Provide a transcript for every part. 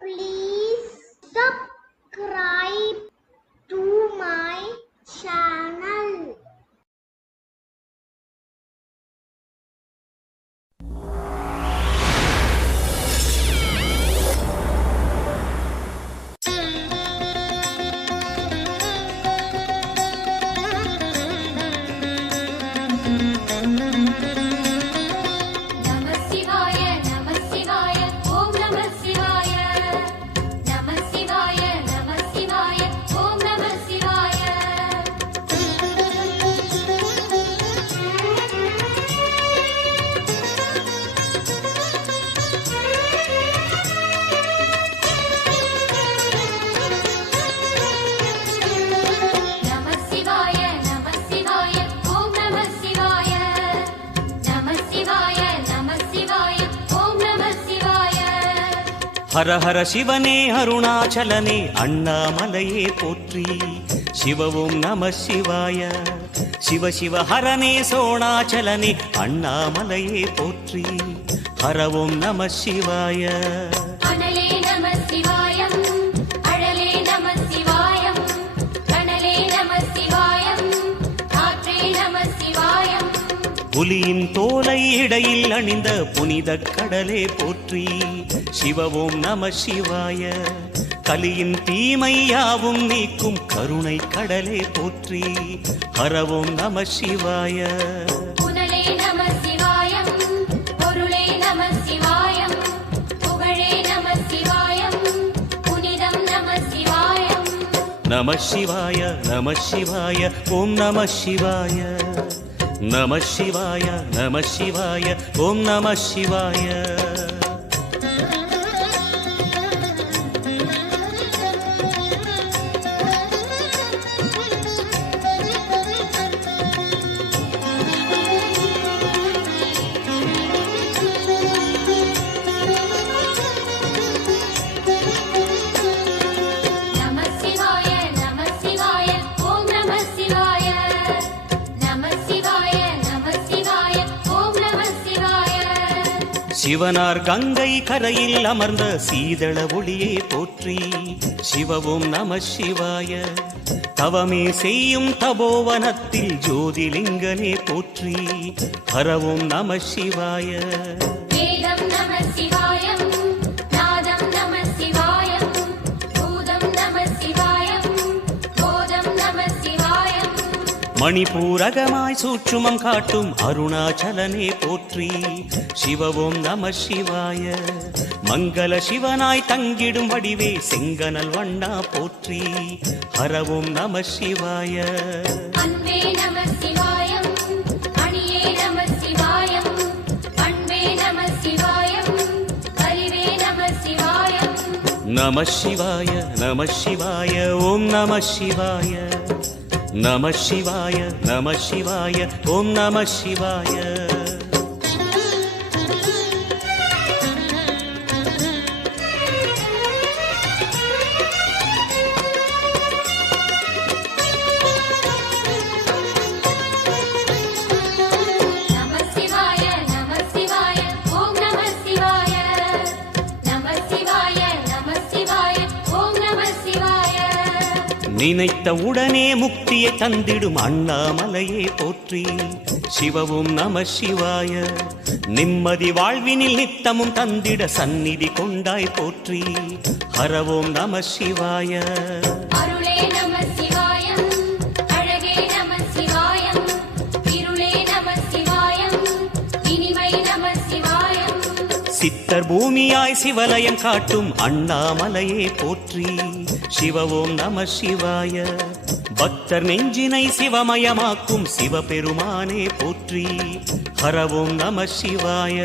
Please subscribe to my channel. Hara Hara சிவனே அருணாச்சலனே அண்ணாமலையே போற்றி சிவவும் நம சிவாய சிவ சிவ ஹரனே சோணாச்சலனே அண்ணாமலையே போற்றி ஹரவும் நம சிவாய புலியின் தோலை இடையில் அணிந்த புனித கடலே போற்றி சிவவும் நம சிவாய கலியின் தீமையாவும் நீக்கும் கருணை கடலே போற்றி ஹரவும் நம சிவாய நம சிவாய நம சிவாய ஓம் நம சிவாய நம சிவாய நம சிவாய ஓம் நம சிவாய சிவனார் கங்கை கரையில் அமர்ந்த சீதள ஒளியே போற்றி சிவவும் நம சிவாய தவமே செய்யும் தபோவனத்தில் ஜோதிலிங்கனே போற்றி ஹரவும் நம சிவாய மணிபூரகமாய் சூட்சுமம் காட்டும் அருணாச்சலனே போற்றி சிவவும் நம சிவாய மங்கள சிவனாய் தங்கிடும் வடிவே செங்கனல் வண்ணா போற்றி ஹரவும் நம சிவாய நம சிவாய நம சிவாய ஓம் நம சிவாய நம சிவாய நம சிவாய ஓம் நம சிவாய நினைத்த உடனே முக்தியை தந்திடும் அண்ணாமலையே போற்றி சிவவும் நம சிவாய நிம்மதி வாழ்வினில் நித்தமும் தந்திட சந்நிதி கொண்டாய் போற்றி ஹரவோம் நம சிவாய சித்தர் பூமியாய் சிவலயம் காட்டும் அண்ணாமலையே போற்றி சிவவோம் நம சிவாய பக்தர் நெஞ்சினை சிவமயமாக்கும் சிவபெருமானே போற்றி ஹரவோம் நம சிவாய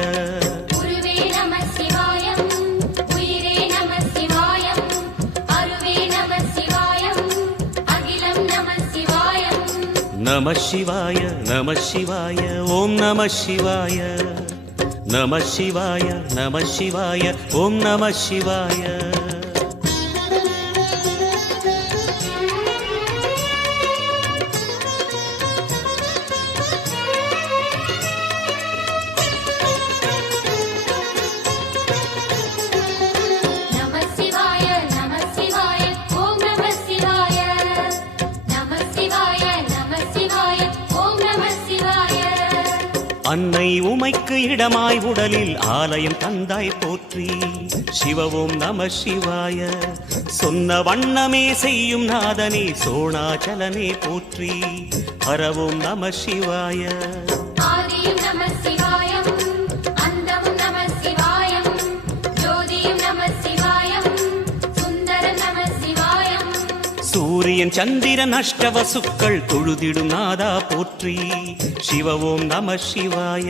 நம சிவாய நம சிவாய ஓம் நம சிவாய நம சிவாய நம சிவாய ஓம் நம சிவாய நம அன்னை உமைக்கு இடமாய் உடலில் ஆலயம் தந்தாய் போற்றி. சிவவோம் நம சிவாய. சொன்ன வண்ணமே செய்யும் நாதனே சோணாச்சலனே போற்றி. ஹரவோம் நம சிவாய. ஆதியும் நம சிவாயம், அந்தமும் நம சிவாயம், ஜோதியும் நம சிவாயம், சுந்தர நம சிவாயம். சூரியன் சந்திரன் அஷ்டவசுக்கள் தொழுதிடும் நாதா போற்றி. சிவவோம் நம சிவாய.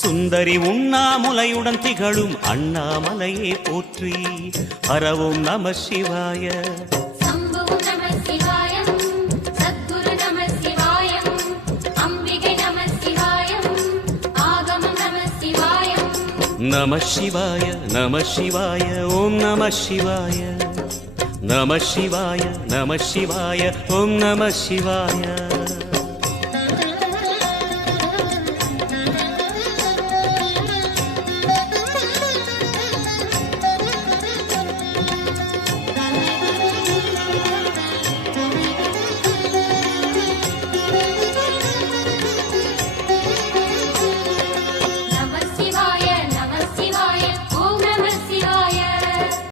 சுந்தரி உண்ணாமுலையுடன் திகழும் அண்ணாமலையே போற்றி. ஹரவோம் நம சிவாய. சம்புவும் நம சிவாயம், சத்குரு நம சிவாயம், அம்பிகை நம சிவாயம், ஆகமம் நம சிவாயம். நம சிவாய நம சிவாய ஓம் நம சிவாய. நம சிவாய நம சிவாய ஓம் நம சிவாய.